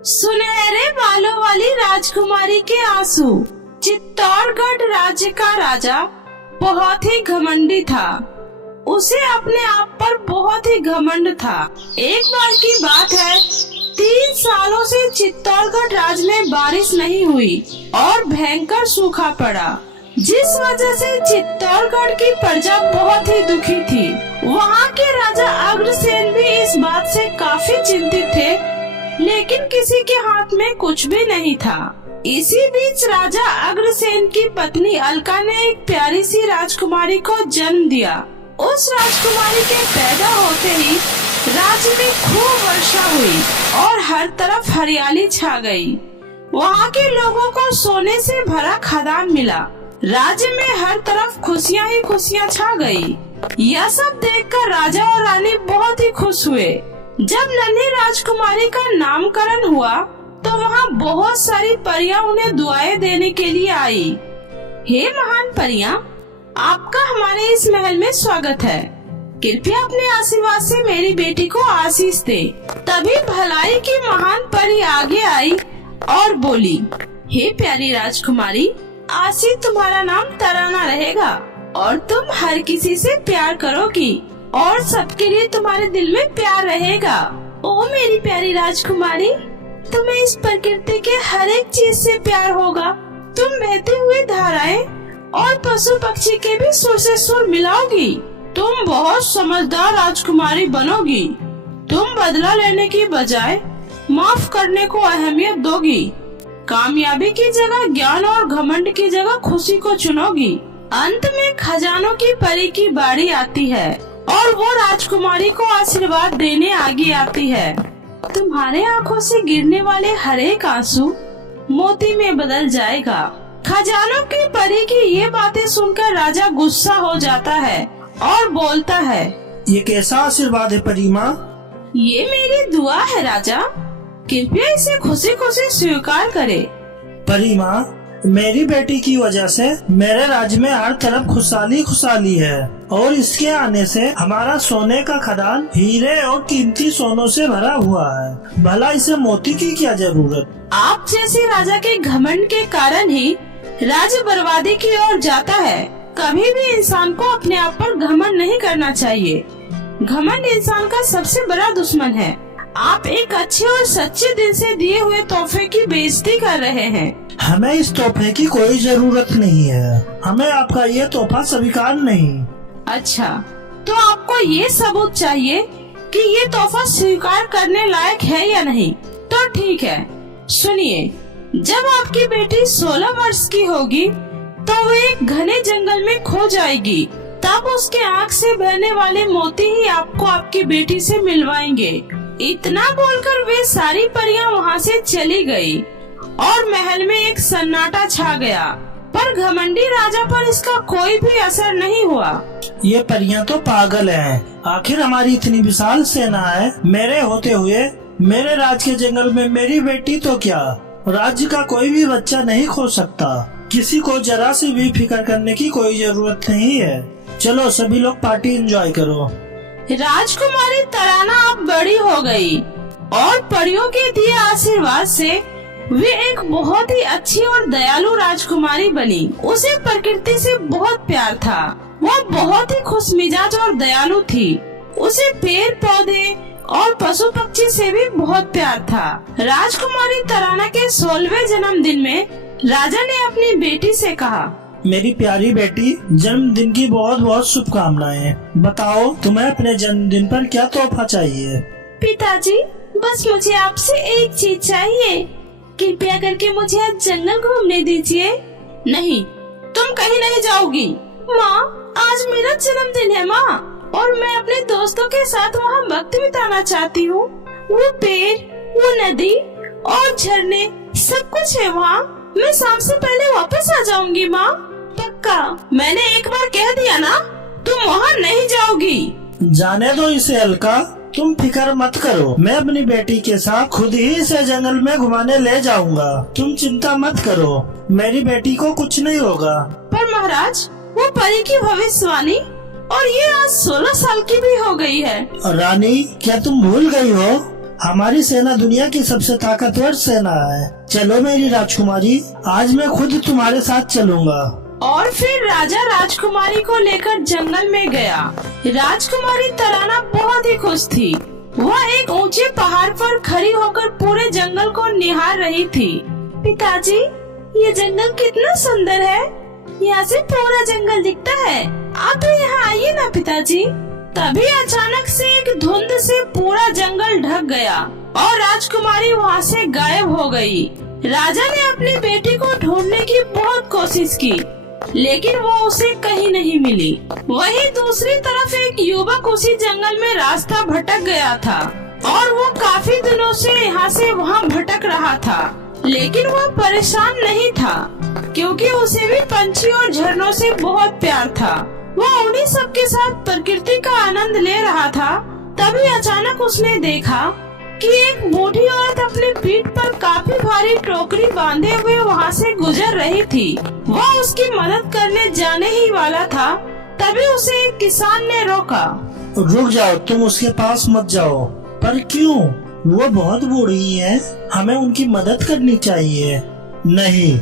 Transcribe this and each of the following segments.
सुनहरे बालों वाली राजकुमारी के आंसू। चित्तौड़गढ़ राज्य का राजा बहुत ही घमंडी था। उसे अपने आप पर बहुत ही घमंड था। एक बार की बात है, 3 सालों से चित्तौड़गढ़ राज्य में बारिश नहीं हुई और भयंकर सूखा पड़ा, जिस वजह से चित्तौड़गढ़ की प्रजा बहुत ही दुखी थी। वहाँ के राजा अग्रसेन भी इस बात से काफी चिंतित थे, लेकिन किसी के हाथ में कुछ भी नहीं था। इसी बीच राजा अग्रसेन की पत्नी अलका ने एक प्यारी सी राजकुमारी को जन्म दिया। उस राजकुमारी के पैदा होते ही राज्य में खूब वर्षा हुई और हर तरफ हरियाली छा गई। वहाँ के लोगों को सोने से भरा खदान मिला। राज्य में हर तरफ खुशियाँ ही खुशियाँ छा गई। यह सब देखकर राजा और रानी बहुत ही खुश हुए। जब नन्ही राजकुमारी का नामकरण हुआ तो वहाँ बहुत सारी परियां उन्हें दुआएं देने के लिए आई। हे महान परियां, आपका हमारे इस महल में स्वागत है। कृपया अपने आशीर्वाद से मेरी बेटी को आशीष दे। तभी भलाई की महान परी आगे आई और बोली, हे प्यारी राजकुमारी, आज से तुम्हारा नाम तराना रहेगा और तुम हर किसी से प्यार करोगी और सबके लिए तुम्हारे दिल में प्यार रहेगा। ओ मेरी प्यारी राजकुमारी, तुम्हें इस प्रकृति के हर एक चीज से प्यार होगा। तुम बहती हुई धाराएं और पशु पक्षी के भी सुर से सुर मिलाओगी। तुम बहुत समझदार राजकुमारी बनोगी। तुम बदला लेने की बजाय माफ करने को अहमियत दोगी। कामयाबी की जगह ज्ञान और घमंड की जगह खुशी को चुनोगी। अंत में खजानों की परी की बारी आती है और वो राजकुमारी को आशीर्वाद देने आगे आती है। तुम्हारे आंखों से गिरने वाले हर एक आंसू मोती में बदल जाएगा। खजानों की परी की ये बातें सुनकर राजा गुस्सा हो जाता है और बोलता है, ये कैसा आशीर्वाद है परी माँ? ये मेरी दुआ है राजा, कृपया इसे खुशी खुशी स्वीकार करे। परी माँ, मेरी बेटी की वजह से मेरे राज्य में हर तरफ खुशहाली खुशहाली है और इसके आने से हमारा सोने का खदान हीरे और कीमती सोनों से भरा हुआ है। भला इसे मोती की क्या जरूरत? आप जैसे राजा के घमंड के कारण ही राज्य बर्बादी की ओर जाता है। कभी भी इंसान को अपने आप पर घमंड नहीं करना चाहिए। घमंड इंसान का सबसे बड़ा दुश्मन है। आप एक अच्छे और सच्चे दिल से दिए हुए तोहफे की बेइज्जती कर रहे हैं। हमें इस तोहफे की कोई जरूरत नहीं है। हमें आपका ये तोहफा स्वीकार नहीं। अच्छा, तो आपको ये सबूत चाहिए कि ये तोहफा स्वीकार करने लायक है या नहीं? तो ठीक है, सुनिए। जब आपकी बेटी 16 वर्ष की होगी तो वो एक घने जंगल में खो जाएगी। तब उसके आँख से बहने वाले मोती ही आपको आपकी बेटी से मिलवाएंगे। इतना बोलकर वे सारी परियां वहाँ से चली गई और महल में एक सन्नाटा छा गया, पर घमंडी राजा पर इसका कोई भी असर नहीं हुआ। ये परियां तो पागल हैं। आखिर हमारी इतनी विशाल सेना है, मेरे होते हुए मेरे राज के जंगल में मेरी बेटी तो क्या, राज्य का कोई भी बच्चा नहीं खो सकता। किसी को जरा सी भी फिक्र करने की कोई जरूरत नहीं है। चलो सभी लोग पार्टी एंजॉय करो। राजकुमारी तराना अब बड़ी हो गई और परियों के दिए आशीर्वाद से वे एक बहुत ही अच्छी और दयालु राजकुमारी बनी। उसे प्रकृति से बहुत प्यार था। वो बहुत ही खुशमिजाज और दयालु थी। उसे पेड़ पौधे और पशु पक्षी से भी बहुत प्यार था। राजकुमारी तराना के 16वें जन्मदिन में राजा ने अपनी बेटी से कहा, मेरी प्यारी बेटी, जन्मदिन की बहुत बहुत शुभकामनाएं। बताओ तुम्हें अपने जन्मदिन पर क्या तोहफा चाहिए? पिताजी, बस मुझे आपसे एक चीज चाहिए। कृपया करके मुझे आज जंगल घूमने दीजिए। नहीं, तुम कहीं नहीं जाओगी। माँ, आज मेरा जन्मदिन है माँ, और मैं अपने दोस्तों के साथ वहाँ वक्त बिताना चाहती हूँ। वो पेड़, वो नदी और झरने सब कुछ है वहाँ। मैं शाम से पहले वापस आ जाऊंगी माँ, पक्का। मैंने एक बार कह दिया ना, तुम वहाँ नहीं जाओगी। जाने दो इसे अलका, तुम फिक्र मत करो। मैं अपनी बेटी के साथ खुद ही इसे जंगल में घुमाने ले जाऊंगा। तुम चिंता मत करो, मेरी बेटी को कुछ नहीं होगा। पर महाराज, वो परी की भविष्यवाणी, और ये आज 16 साल की भी हो गई है। रानी, क्या तुम भूल गई हो? हमारी सेना दुनिया की सबसे ताकतवर सेना है। चलो मेरी राजकुमारी, आज मैं खुद तुम्हारे साथ चलूंगा। और फिर राजा राजकुमारी को लेकर जंगल में गया। राजकुमारी तराना बहुत ही खुश थी। वह एक ऊंचे पहाड़ पर खड़ी होकर पूरे जंगल को निहार रही थी। पिताजी, ये जंगल कितना सुंदर है। यहाँ से पूरा जंगल दिखता है। आप तो यहाँ आइए ना पिताजी। तभी अचानक से एक धुंध से पूरा जंगल ढक गया और राजकुमारी वहाँ से गायब हो गई। राजा ने अपनी बेटी को ढूंढने की बहुत कोशिश की, लेकिन वो उसे कहीं नहीं मिली। वहीं दूसरी तरफ एक युवक उसी जंगल में रास्ता भटक गया था और वो काफी दिनों से यहाँ से वहाँ भटक रहा था, लेकिन वह परेशान नहीं था क्योंकि उसे भी पंछी और झरनों से बहुत प्यार था। वह उन्हीं सब के साथ प्रकृति का आनंद ले रहा था। तभी अचानक उसने देखा कि एक बूढ़ी औरत अपनी पीठ पर काफी भारी टोकरी बांधे हुए वहाँ से गुजर रही थी। वह उसकी मदद करने जाने ही वाला था, तभी उसे एक किसान ने रोका। रुक जाओ, तुम उसके पास मत जाओ। पर क्यों? वो बहुत बूढ़ी है, हमें उनकी मदद करनी चाहिए। नहीं,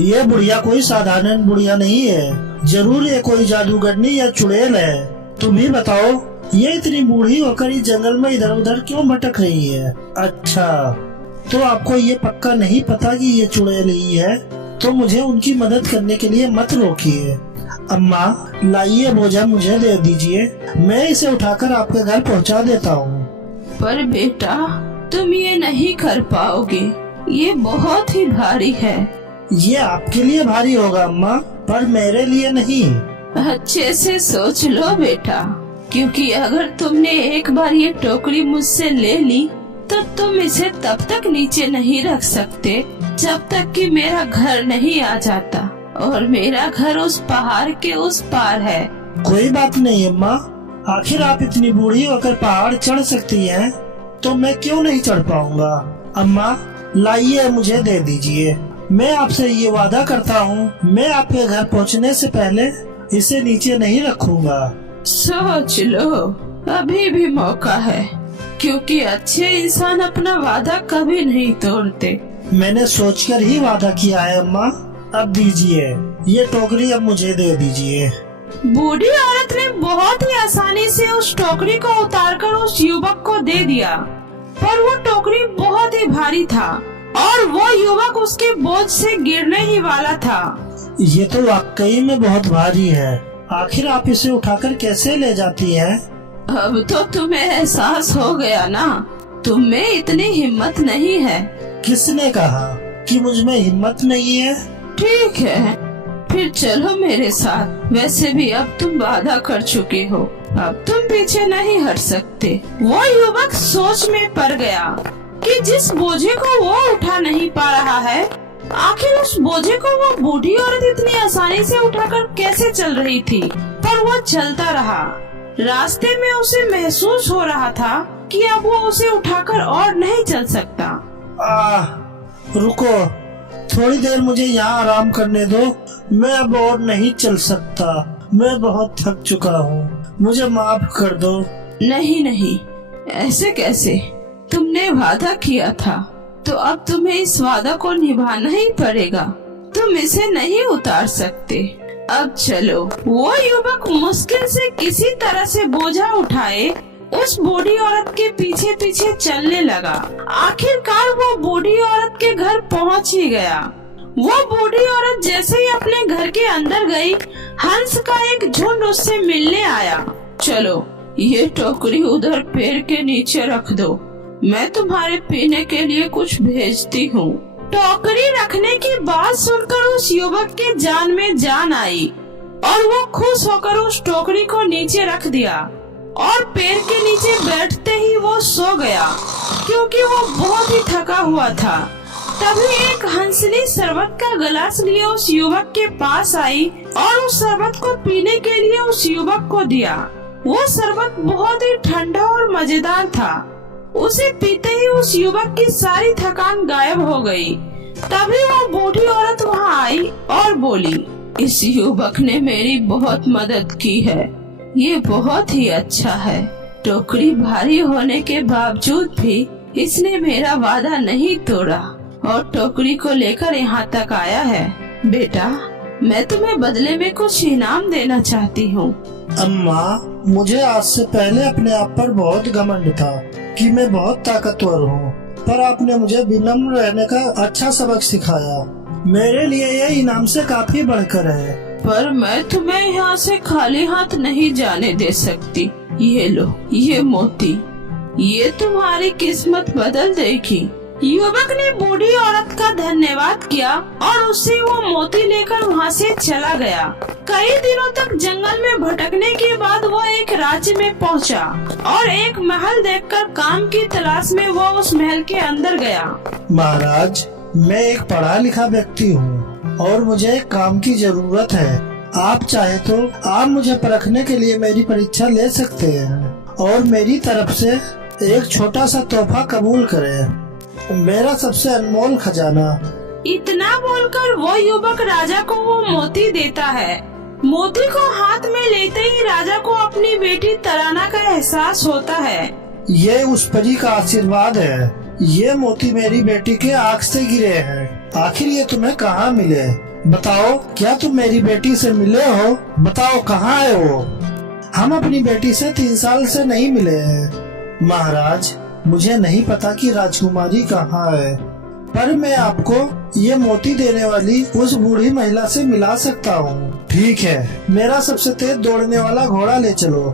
ये बुढ़िया कोई साधारण बुढ़िया नहीं है। जरूर ये कोई जादूगरनी या चुड़ैल है। तुम ही बताओ, ये इतनी बूढ़ी होकर इस जंगल में इधर उधर क्यों भटक रही है? अच्छा, तो आपको ये पक्का नहीं पता कि ये चुड़ैल ही है? तो मुझे उनकी मदद करने के लिए मत रोकिए। अम्मा, लाइए बोझा मुझे दे दीजिए, मैं इसे उठाकर आपके घर पहुंचा देता हूँ। पर बेटा, तुम ये नहीं कर पाओगे, ये बहुत ही भारी है। ये आपके लिए भारी होगा अम्मा, पर मेरे लिए नहीं। अच्छे से सोच लो बेटा, क्योंकि अगर तुमने एक बार ये टोकरी मुझसे ले ली तो तुम इसे तब तक नीचे नहीं रख सकते जब तक कि मेरा घर नहीं आ जाता, और मेरा घर उस पहाड़ के उस पार है। कोई बात नहीं अम्मा, आखिर आप इतनी बूढ़ी होकर पहाड़ चढ़ सकती हैं, तो मैं क्यों नहीं चढ़ पाऊंगा। अम्मा, लाइए मुझे दे दीजिए। मैं आपसे ये वादा करता हूँ, मैं आपके घर पहुँचने से पहले इसे नीचे नहीं रखूंगा। सोच लो, अभी भी मौका है, क्योंकि अच्छे इंसान अपना वादा कभी नहीं तोड़ते। मैंने सोचकर ही वादा किया है अम्मा। अब दीजिए ये टोकरी, अब मुझे दे दीजिए। बूढ़ी औरत ने बहुत ही आसानी से उस टोकरी को उतारकर उस युवक को दे दिया, पर वो टोकरी बहुत ही भारी था और वो युवक उसके बोझ से गिरने ही वाला था। ये तो वाकई में बहुत भारी है। आखिर आप इसे उठाकर कैसे ले जाती हैं? अब तो तुम्हें एहसास हो गया ना, तुम में इतनी हिम्मत नहीं है। किसने कहा कि मुझ में हिम्मत नहीं है? ठीक है, फिर चलो मेरे साथ। वैसे भी अब तुम वादा कर चुके हो, अब तुम पीछे नहीं हट सकते। वो युवक सोच में पड़ गया कि जिस बोझे को वो उठा नहीं पा रहा है, आखिर उस बोझे को वो बूढ़ी औरत इतनी आसानी से उठाकर कैसे चल रही थी। पर वो चलता रहा। रास्ते में उसे महसूस हो रहा था कि अब वो उसे उठाकर और नहीं चल सकता। रुको, थोड़ी देर मुझे यहाँ आराम करने दो। मैं अब और नहीं चल सकता, मैं बहुत थक चुका हूँ, मुझे माफ कर दो। नहीं नहीं, ऐसे कैसे? तुमने वादा किया था तो अब तुम्हें इस वादा को निभाना ही पड़ेगा। तुम इसे नहीं उतार सकते। अब चलो। वो युवक मुश्किल से किसी तरह से बोझा उठाए उस बूढ़ी औरत के पीछे पीछे चलने लगा। आखिरकार वो बूढ़ी औरत के घर पहुंच ही गया। वो बूढ़ी औरत जैसे ही अपने घर के अंदर गई, हंस का एक झुंड उससे मिलने आया। चलो, ये टोकरी उधर पेड़ के नीचे रख दो, मैं तुम्हारे पीने के लिए कुछ भेजती हूँ। टोकरी रखने की बात सुनकर उस युवक के जान में जान आई और वो खुश होकर उस टोकरी को नीचे रख दिया और पेड़ के नीचे बैठते ही वो सो गया, क्योंकि वो बहुत ही थका हुआ था। तभी एक हंसनी शरबत का गिलास लिए उस युवक के पास आई और उस शरबत को पीने के लिए उस युवक को दिया। वो शरबत बहुत ही ठंडा और मजेदार था। उसे पीते ही उस युवक की सारी थकान गायब हो गई। तभी वो बूढ़ी औरत वहाँ आई और बोली, इस युवक ने मेरी बहुत मदद की है, ये बहुत ही अच्छा है। टोकरी भारी होने के बावजूद भी इसने मेरा वादा नहीं तोड़ा और टोकरी को लेकर यहाँ तक आया है। बेटा, मैं तुम्हें बदले में कुछ इनाम देना चाहती हूँ। अम्मा, मुझे आज से पहले अपने आप पर बहुत घमंड था कि मैं बहुत ताकतवर हूँ, पर आपने मुझे विनम्र रहने का अच्छा सबक सिखाया। मेरे लिए ये इनाम से काफी बढ़कर है। पर मैं तुम्हें यहाँ से खाली हाथ नहीं जाने दे सकती। ये लो, ये मोती, ये तुम्हारी किस्मत बदल देगी। युवक ने बूढ़ी औरत का धन्यवाद किया और उससे वो मोती लेकर वहाँ से चला गया। कई दिनों तक जंगल में भटकने के बाद वो एक राज्य में पहुँचा और एक महल देखकर काम की तलाश में वो उस महल के अंदर गया। महाराज, मैं एक पढ़ा लिखा व्यक्ति हूँ और मुझे एक काम की जरूरत है। आप चाहे तो आप मुझे परखने के लिए मेरी परीक्षा ले सकते हैं और मेरी तरफ से एक छोटा सा तोहफा कबूल करें, मेरा सबसे अनमोल खजाना। इतना बोलकर वो युवक राजा को वो मोती देता है। मोती को हाथ में लेते ही राजा को अपनी बेटी तराना का एहसास होता है। ये उस परी का आशीर्वाद है। ये मोती मेरी बेटी के आँख से गिरे हैं। आखिर ये तुम्हें कहाँ मिले? बताओ, क्या तुम मेरी बेटी से मिले हो? बताओ, कहाँ है वो? हम अपनी बेटी से 3 साल से नहीं मिले हैं। महाराज, मुझे नहीं पता कि राजकुमारी कहाँ है, पर मैं आपको ये मोती देने वाली उस बूढ़ी महिला से मिला सकता हूँ। ठीक है, मेरा सबसे तेज दौड़ने वाला घोड़ा ले चलो।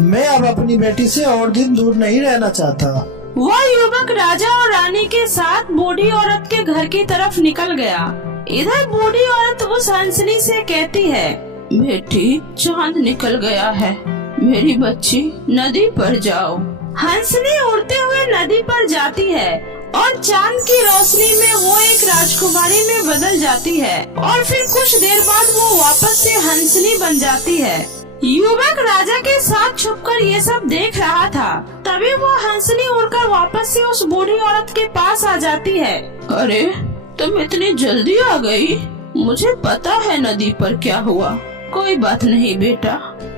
मैं अब अपनी बेटी से और दिन दूर नहीं रहना चाहता। वह युवक राजा और रानी के साथ बूढ़ी औरत के घर की तरफ निकल गया। इधर बूढ़ी औरत उस हंसनी से कहती है, बेटी, चांद निकल गया है, मेरी बच्ची नदी पर जाओ। हंसनी उड़ते हुए नदी पर जाती है और चांद की रोशनी में वो एक राजकुमारी में बदल जाती है और फिर कुछ देर बाद वो वापस से हंसनी बन जाती है। युवक राजा के साथ छुपकर ये सब देख रहा था। तभी वो हंसनी उड़कर वापस से उस बूढ़ी औरत के पास आ जाती है। अरे, तुम इतनी जल्दी आ गई? मुझे पता है नदी पर क्या हुआ। कोई बात नहीं बेटा,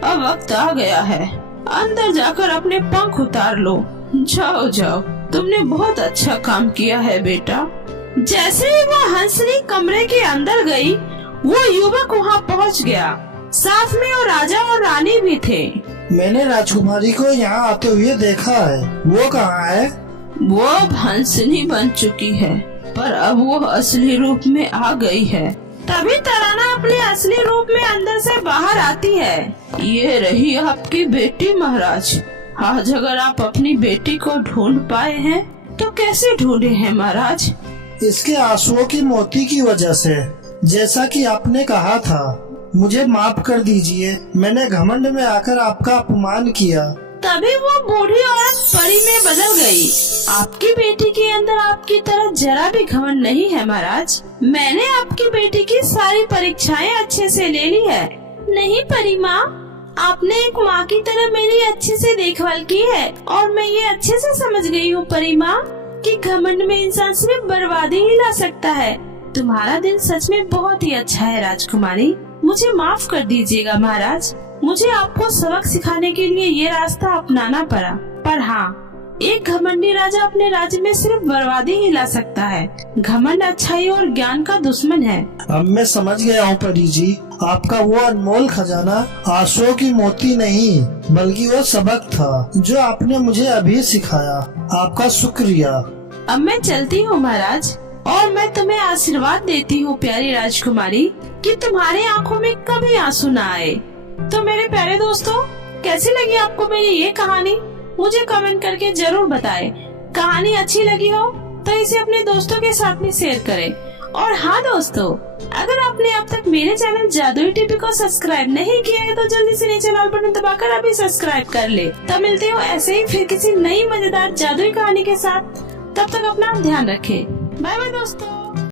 अब वक्त आ गया है। अंदर जाकर अपने पंख उतार लो। जाओ जाओ, तुमने बहुत अच्छा काम किया है बेटा। जैसे ही वो हंसनी कमरे के अंदर गई, वो युवक वहाँ पहुँच गया। साथ में वो राजा और रानी भी थे। मैंने राजकुमारी को यहाँ आते हुए देखा है। वो कहाँ है? वो अब हंसनी बन चुकी है, पर अब वो असली रूप में आ गई है। तभी तराना अपने असली रूप में अंदर से बाहर आती है। ये रही आपकी बेटी महाराज। आज अगर आप अपनी बेटी को ढूंढ पाए हैं तो कैसे ढूंढे हैं महाराज? इसके आंसुओं की मोती की वजह से। जैसा कि आपने कहा था, मुझे माफ कर दीजिए, मैंने घमंड में आकर आपका अपमान किया। तभी वो बूढ़ी औरत परी में बदल गई। आपकी बेटी के अंदर आपकी तरह जरा भी घमंड नहीं है महाराज। मैंने आपकी बेटी की सारी परीक्षाएं अच्छे से ले ली है। नहीं परी माँ, आपने एक माँ की तरह मेरी अच्छे से देखभाल की है और मैं ये अच्छे से समझ गई हूँ परी माँ कि घमंड में इंसान सिर्फ बर्बादी ही ला सकता है। तुम्हारा दिल सच में बहुत ही अच्छा है राजकुमारी। मुझे माफ कर दीजिएगा महाराज, मुझे आपको सबक सिखाने के लिए ये रास्ता अपनाना पड़ा। पर हाँ, एक घमंडी राजा अपने राज्य में सिर्फ बर्बादी ही ला सकता है। घमंड अच्छाई और ज्ञान का दुश्मन है। अब मैं समझ गया हूँ परी जी, आपका वो अनमोल खजाना आंसुओं की मोती नहीं, बल्कि वो सबक था जो आपने मुझे अभी सिखाया। आपका शुक्रिया। अब मैं चलती हूँ महाराज, और मैं तुम्हें आशीर्वाद देती हूँ प्यारी राजकुमारी कि तुम्हारी आंखों में कभी आंसू न आए। तो मेरे प्यारे दोस्तों, कैसी लगी आपको मेरी ये कहानी? मुझे कमेंट करके जरूर बताएं। कहानी अच्छी लगी हो तो इसे अपने दोस्तों के साथ में शेयर करें। और हाँ दोस्तों, अगर आपने अब तक मेरे चैनल जादुई टीवी को सब्सक्राइब नहीं किया है तो जल्दी से नीचे लाल बटन दबाकर अभी सब्सक्राइब कर ले। तब मिलते हो ऐसे ही फिर किसी नई मजेदार जादुई कहानी के साथ। तब तक अपना ध्यान रखें। बाय बाय दोस्तों।